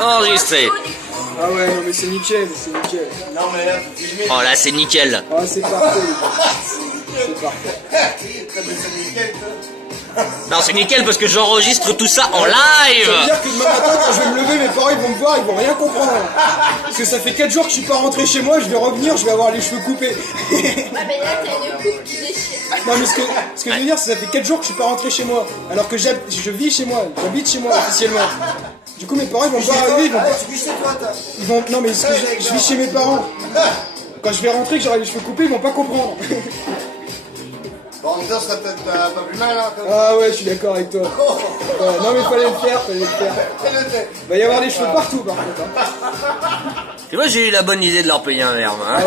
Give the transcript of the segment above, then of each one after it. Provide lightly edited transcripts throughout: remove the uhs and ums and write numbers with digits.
Enregistré. Ah ouais, non mais c'est nickel, c'est nickel. Non mais là, faut filmer. Oh là, c'est nickel. Ah c'est parfait. C'est parfait. C'est nickel, toi. Non, c'est nickel parce que j'enregistre tout ça en Ça veut live. dire que demain matin, quand je vais me lever, mes parents ils vont me voir, ils vont rien comprendre. Parce que ça fait 4 jours que je suis pas rentré chez moi, je vais revenir, je vais avoir les cheveux coupés. Ouais, mais là, t'as une coupe qui déchire. Non mais ce que je veux dire, c'est que ça fait 4 jours que je suis pas rentré chez moi. Alors que je vis chez moi, j'habite chez moi officiellement. Du coup mes parents ils vont me voir arriver, Tu vis chez toi, toi. ils vont... Non mais ce que je vis chez mes parents. Quand je vais rentrer, que j'aurai les cheveux coupés, ils vont pas comprendre. Bon, en même temps, ça serait peut-être pas plus mal, hein. Ah ouais, je suis d'accord avec toi. Ouais, non mais fallait le faire. Il va y avoir les cheveux partout par contre. Hein. Et moi, j'ai eu la bonne idée de leur payer un verre. Hein.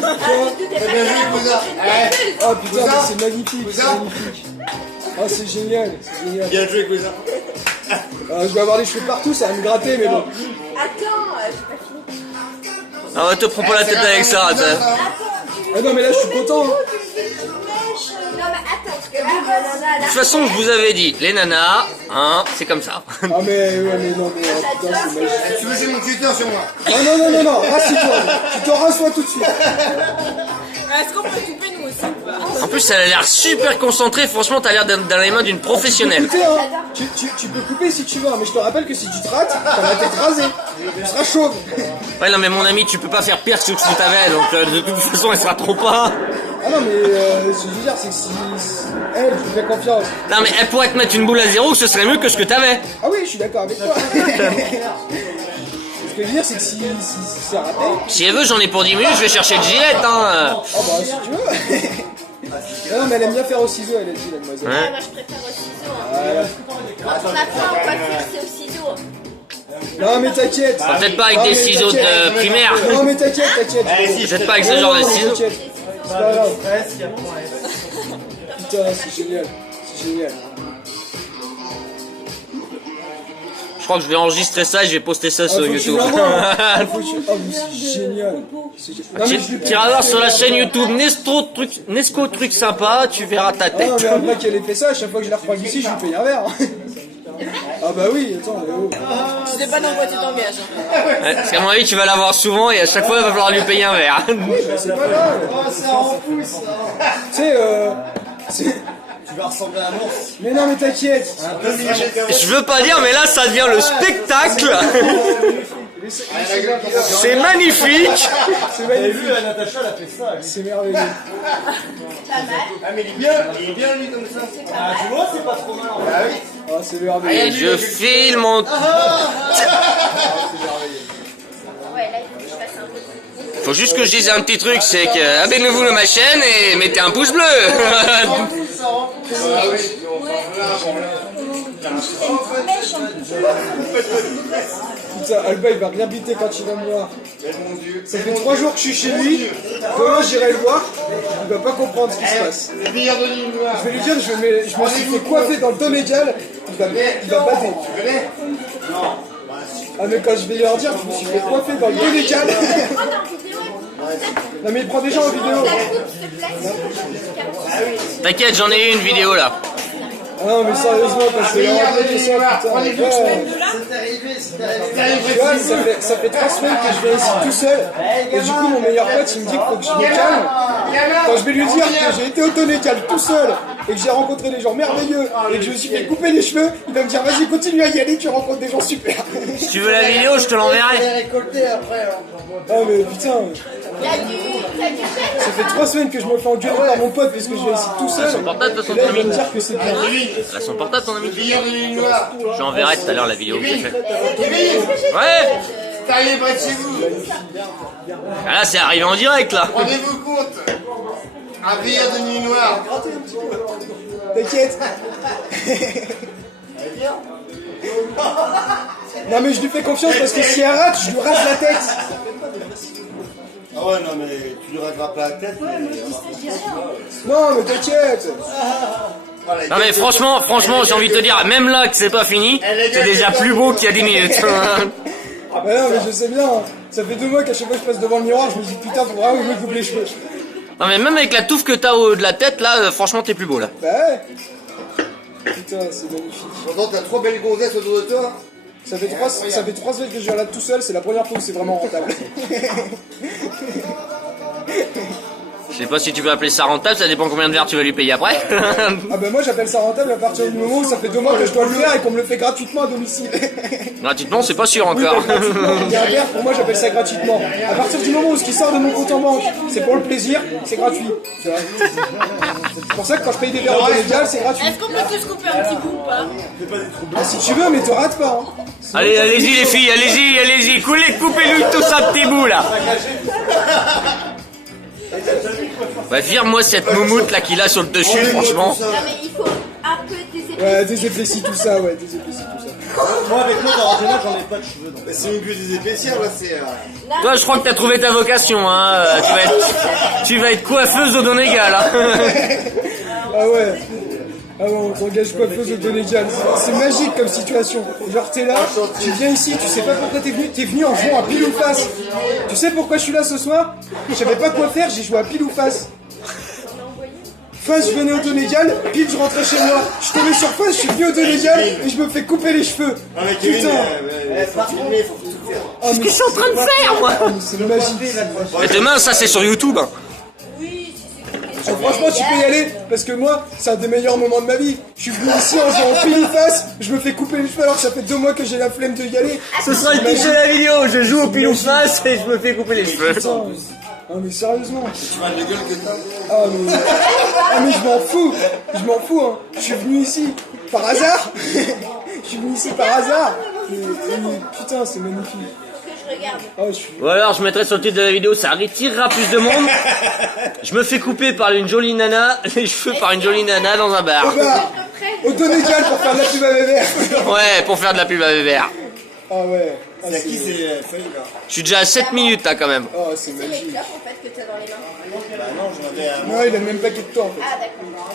T'as bien joué, cousin. Oh putain, mais c'est magnifique, c'est magnifique. Oh c'est génial, c'est génial. Bien joué, cousin. Je vais avoir les cheveux partout, ça va me gratter mais bon. Attends, j'ai pas fini. Ah ouais, te prends pas la tête avec ça. Ah non mais là je suis content. Hein. Non, mais attends, parce que là, De toute façon, je vous avais dit, les nanas, hein, c'est comme ça. Ah mais ouais mais non mais putain c'est magique. Tu veux jouer mon Twitter sur moi? Non, rassis-toi, tu te rassois tout de suite. Est-ce qu'on peut couper nous aussi ou pas? En plus, elle a l'air super concentrée. Franchement, t'as l'air dans les mains d'une professionnelle. Écoutez, hein, tu peux couper si tu veux, hein, mais je te rappelle que si tu te rates, t'as la tête rasée. Tu seras chauve. Ouais, non, mais mon ami, tu peux pas faire pire que ce que tu t'avais. Donc, de toute façon, elle sera trop pas. Ah non mais ce que je veux dire c'est que si elle, je lui fais confiance. Non, mais elle pourrait te mettre une boule à zéro, ce serait mieux que ce que t'avais. Ah oui, je suis d'accord avec toi. Ce que je veux dire c'est que si c'est raté. Si elle veut, j'en ai pour 10 minutes, je vais chercher le gilet, hein. Oh bah si tu veux. Ah non mais elle aime bien faire au ciseau, elle a dit la demoiselle. Ouais. moi, je préfère au ciseau. Hein. Quand on apprend en coiffure, c'est au ciseau. Non mais t'inquiète. Peut-être pas avec des ciseaux de primaire. Non mais t'inquiète. Peut-être pas avec ce genre de ciseaux. C'est pas grave. Putain, c'est génial. C'est génial. Je crois que je vais enregistrer ça et je vais poster ça sur Faut que tu YouTube. l'envoies, hein. Oh mais c'est génial. Tu iras voir sur la chaîne YouTube Nesco truc sympa, tu verras ta Ah tête. non mais après qu'elle ait fait ça, à chaque fois que je la recroise ici, je lui paye un verre. Ah bah oui, attends, mais oh. Tu sais pas dans quoi tu t'engages. Ouais, parce qu'à mon avis, tu vas la voir souvent et à chaque fois, il va falloir lui payer un verre. Bah, c'est pas grave. Oh, ça en pousse, ça. Tu sais, Tu vas ressembler à un ours. mais non mais t'inquiète. Je veux pas dire, mais là, ça devient le spectacle. C'est magnifique. C'est magnifique. Natacha, elle a fait ça. C'est merveilleux. Pas mal. Ah, mais il est bien lui comme ça. Ah, tu vois, c'est pas trop mal. Ah oui. Oh c'est merveilleux. Et je filme mon... Ouais, là, il faut que je fasse un peu. Faut juste que je dise un petit truc, c'est que abonnez-vous à ma chaîne et mettez un pouce bleu. Putain, Alba il va rien biter quand il va me voir. Ça fait 3 jours que je suis chez lui. Demain j'irai le voir. Il va pas comprendre ce qui se passe. Le meilleur de l'île noire. Je vais lui dire, je me suis fait coiffer dans le dos médial. Il va batter. Tu connais? Non. Ah mais quand je vais leur dire, je me suis fait coiffer dans le dos médial. Prends en vidéo. Non mais il prend déjà en vidéo. La coupe, s'il te plaît. T'inquiète, j'en ai eu une vidéo là. Ah non mais sérieusement, parce que la radio ça, putain. Prenez-vous. Ouais. C'est arrivé, c'est arrivé. Tu vois, ça fait 3 semaines que je viens ici tout seul. Et du coup, mon meilleur pote, il me dit qu'il faut que je me calme. Quand je vais lui dire que j'ai été au Tonécal tout seul et que j'ai rencontré des gens merveilleux et que je me suis fait couper les cheveux, il va me dire vas-y, continue à y aller, tu rencontres des gens super. Si tu veux la vidéo, je te l'enverrai. Récolté après. Ah mais putain, T'as du fait. ça fait 3 semaines que je me fais engueuler par mon pote parce que je viens ici tout seul. Son portable, de toute Et façon, là, ton il va ami. me dire que c'est bien. Elle a son portable, ton ami. Le meilleur de l'île noire. J'enverrai tout à l'heure la vidéo que j'ai fait. Kevin, Ouais. t'es arrivé près de chez vous. Ah là, c'est arrivé en direct là. Rendez-vous compte. Un meilleur de l'île noire. T'inquiète. Non mais je lui fais confiance parce que si elle rate, je lui rase la tête. Ah ouais, non, mais tu lui raseras pas la tête. Non mais t'inquiète. Non mais franchement, j'ai envie de te dire, même là que c'est pas fini, c'est déjà plus beau qu'il y a 10 minutes. Ah bah non mais je sais bien. Ça fait 2 mois qu'à chaque fois que je passe devant le miroir, je me dis putain, faut vraiment que je me coupe les cheveux. Non mais même avec la touffe que t'as au haut de la tête là, franchement t'es plus beau là. Bah ouais. Putain, c'est magnifique. Pourtant, t'as 3 belles gonzesses autour de toi. Ça fait 3 semaines que je viens là tout seul, c'est la première fois où c'est vraiment rentable. Je sais pas si tu veux appeler ça rentable, ça dépend combien de verres tu vas lui payer après. Ah bah moi j'appelle ça rentable à partir du moment où ça fait 2 mois que je dois le faire et qu'on me le fait gratuitement à domicile. Gratuitement, c'est pas sûr Oui, encore. bah, gratuitement, il y a un verre, pour moi j'appelle ça gratuitement. À partir du moment où ce qui sort de mon compte en banque, c'est pour le plaisir, c'est gratuit. Tu vois. C'est pour ça que quand je paye des verres au Donegal, c'est gratuit. Est-ce qu'on peut tous couper un petit bout ou pas? Ah, si tu veux, mais te rate pas. Hein. Allez, allez-y les filles, allez-y. Coupez-lui tous un petit bout là. Bah vire-moi cette moumoute là qu'il a sur le dessus, franchement. Non, mais il faut un peu des Ouais, désépaissis tout ça, ouais, désépaissis tout ça. Moi, avec l'autre, en général, j'en ai pas de cheveux. Donc. C'est une plus des épaisseurs, là, c'est. Toi, je crois que t'as trouvé ta vocation, hein. Tu vas être coiffeuse au Donegal, hein. Ah ouais. Ah ouais, on t'engage coiffeuse au Donegal. C'est magique comme situation. Genre t'es là, tu viens ici, tu sais pas pourquoi t'es venu en jouant à pile ou face. Tu sais pourquoi je suis là ce soir? Je savais pas quoi faire, j'ai joué à pile ou face. Face, je venais au Donegal, pile je rentrais chez moi. Je suis tombé sur face, je suis venu au Donegal et je me fais couper les cheveux. Putain. Qu'est-ce que je suis en train de faire, moi? Oh, mais c'est magique. Et demain, ça c'est sur YouTube. Oui, Ah, franchement, tu peux y aller, parce que moi, c'est un des meilleurs moments de ma vie. Je suis venu ici en jouant pile ou face, je me fais couper les cheveux alors que ça fait 2 mois que j'ai la flemme de y aller. Ce sera le titre de la vidéo. Je joue au pile ou face et je me fais couper les cheveux. Putain, non mais sérieusement. Tu vois le gueule que t'as. Ah mais je m'en fous hein. Je suis venu ici par hasard. Je suis venu ici par hasard. Mais putain, c'est magnifique. que je regarde. Oh, je suis... Ou alors je mettrai sur le titre de la vidéo, ça attirera plus de monde. Je me fais couper par une jolie nana, les cheveux par une jolie nana dans un bar. Oh bah, au Donegal pour faire de la pub à mes verres. Ouais, pour faire de la pub à Weber. Ah ouais. Ah, C'est à qui c'est feuille là? Je suis déjà à 7 minutes là quand même. Oh, c'est C'est les magique. clopes en fait que t'as dans les mains. Bah non, j'en avais un. Non, il a le même paquet que toi en fait. Ah d'accord.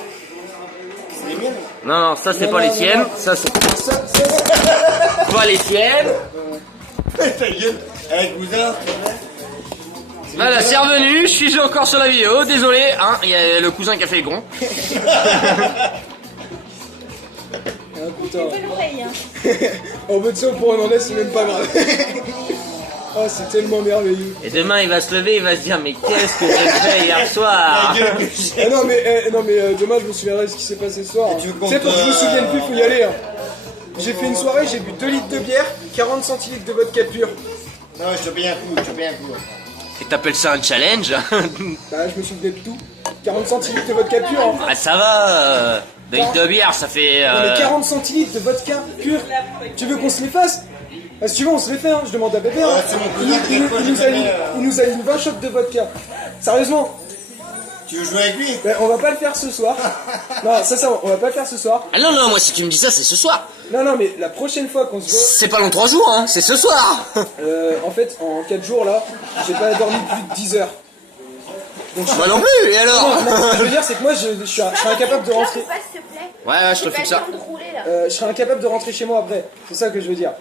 C'est les miennes. Non, ça c'est Non, pas non, les non, siennes, non. ça c'est Ça, pas les siennes. Ta gueule. Avec Bouddha, Voilà, c'est revenu, je suis encore sur la vidéo, désolé, hein, il y a le cousin qui a fait les gros. Ah, putain. L'oreille, hein. En mode ça, pour un Hollandais, c'est même pas grave. Oh, c'est tellement merveilleux. Et demain il va se lever, il va se dire mais qu'est-ce que j'ai fait hier soir? Ah non, mais, demain, je me souviendrai de ce qui s'est passé ce soir. Et tu veux qu'on sais, pour que je me te- souvienne plus, faut y aller. Hein. J'ai fait une soirée, j'ai bu 2 litres de bière, 40 centilitres de vodka pur. Non, je te paye un coup, Et t'appelles ça un challenge? Bah, je me souvenais de tout. 40 centilitres de vodka pur. Hein. Ah ça va, 2 litres de bière ça fait... Non, mais 40 centilitres de vodka pur. Tu veux qu'on se les fasse? Ah, si tu veux, on se les fait, hein. Je demande à Bébé. Hein. Ouais, c'est mon cousin qui est pas, j'ai pas mis, Il nous a mis 20 shots de vodka. Sérieusement, Tu veux jouer avec lui? ben, on va pas le faire ce soir. Non, ça, on va pas le faire ce soir. Ah non, moi si tu me dis ça c'est ce soir. Non, mais la prochaine fois qu'on se voit, C'est pas long 3 jours, hein, c'est ce soir. en fait, en 4 jours là, j'ai pas dormi plus de 10 heures. Donc, Moi non plus, et alors? non, ce que je veux dire, c'est que moi, je serais incapable de rentrer. Passe, s'il te plaît. Ouais, je te J'ai pas file ça. le temps de rouler là. Je serais incapable de rentrer chez moi après. C'est ça que je veux dire.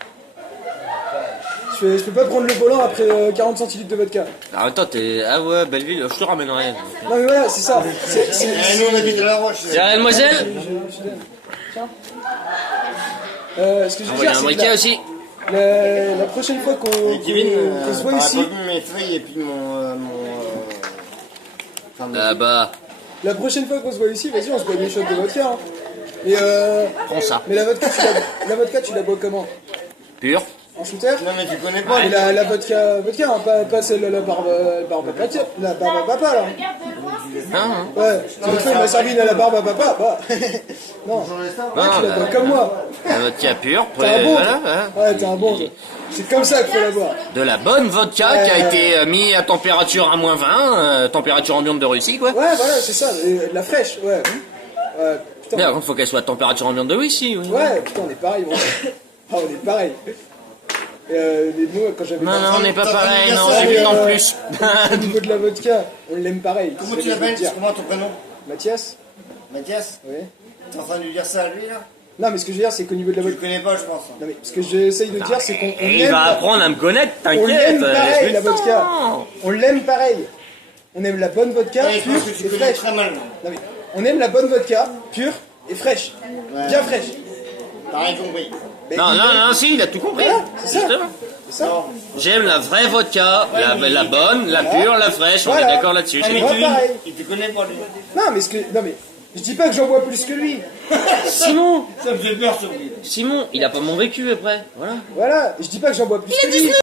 Je peux pas prendre le volant après 40 centilitres de vodka. Ah attends, t'es... Ah ouais, Belleville, je te ramènerai. Non mais voilà, c'est ça. Eh, nous on habite à La Roche. C'est la mademoiselle? Ce que je veux Envoyer dire, un c'est briquet que aussi. la prochaine fois qu'on Kevin, se voit t'auras ici, pas vu mes feuilles et puis Ah bah, la prochaine fois qu'on se voit ici, vas-y, on se boit des shots de vodka. Hein. Et prends ça. mais la vodka, tu la bois comment? Pur. En shooter? Non mais tu connais pas. Mais la vodka, hein, pas celle la barbe à papa là. Hein, Ouais, c'est l'autre fois il m'a servi une à la barbe à papa. Bah. Non, Non, tu la bois comme moi. la vodka pure, T'es un bon. voilà, hein. Ouais, t'es un bon. C'est comme ça qu'il faut la boire. De la bonne vodka qui a été mis à température à -20, température ambiante de Russie quoi. Ouais, voilà, c'est ça, de la fraîche, ouais. Ouais, putain. Mais par contre, faut qu'elle soit à température ambiante de Russie. Oui. Ouais, putain, on est pareil, bon. Ah, on est pareil. Mais moi, quand j'avais... Non, on n'est pas pareil, non, ça, j'ai vu mais, en plus. Au niveau de la vodka, on l'aime pareil. Comment c'est tu ce que je veux l'appelles? dire. C'est comment ton prénom? Mathias? Mathias? Oui. T'es en train de lui dire ça à lui là? Non, mais ce que je veux dire, c'est qu'au niveau de la Tu le vodka... connais pas je pense. Non, mais ce que j'essaye de dire, c'est qu'on Il aime... va apprendre à me connaître, On t'inquiète. l'aime pareil, laisse-lui la le vodka. temps. On l'aime pareil. On aime la bonne vodka, Ouais, je pure pense que tu et connais fraîche. très mal. Non, mais on aime la bonne vodka, pure et fraîche. Ouais. Bien fraîche. T'as rien compris. Non, non, non, si, il a tout compris. Voilà, c'est ça. Justement. C'est ça. J'aime la vraie vodka, la bonne, la pure, la fraîche, on est Voilà. d'accord là-dessus. Mais pareil. Et tu connais pas lui. Non, mais je dis pas que j'en bois plus que lui. Simon, Ça me fait peur sur lui. Simon, il a pas mon vécu après, voilà. Voilà, je dis pas que j'en bois plus que lui.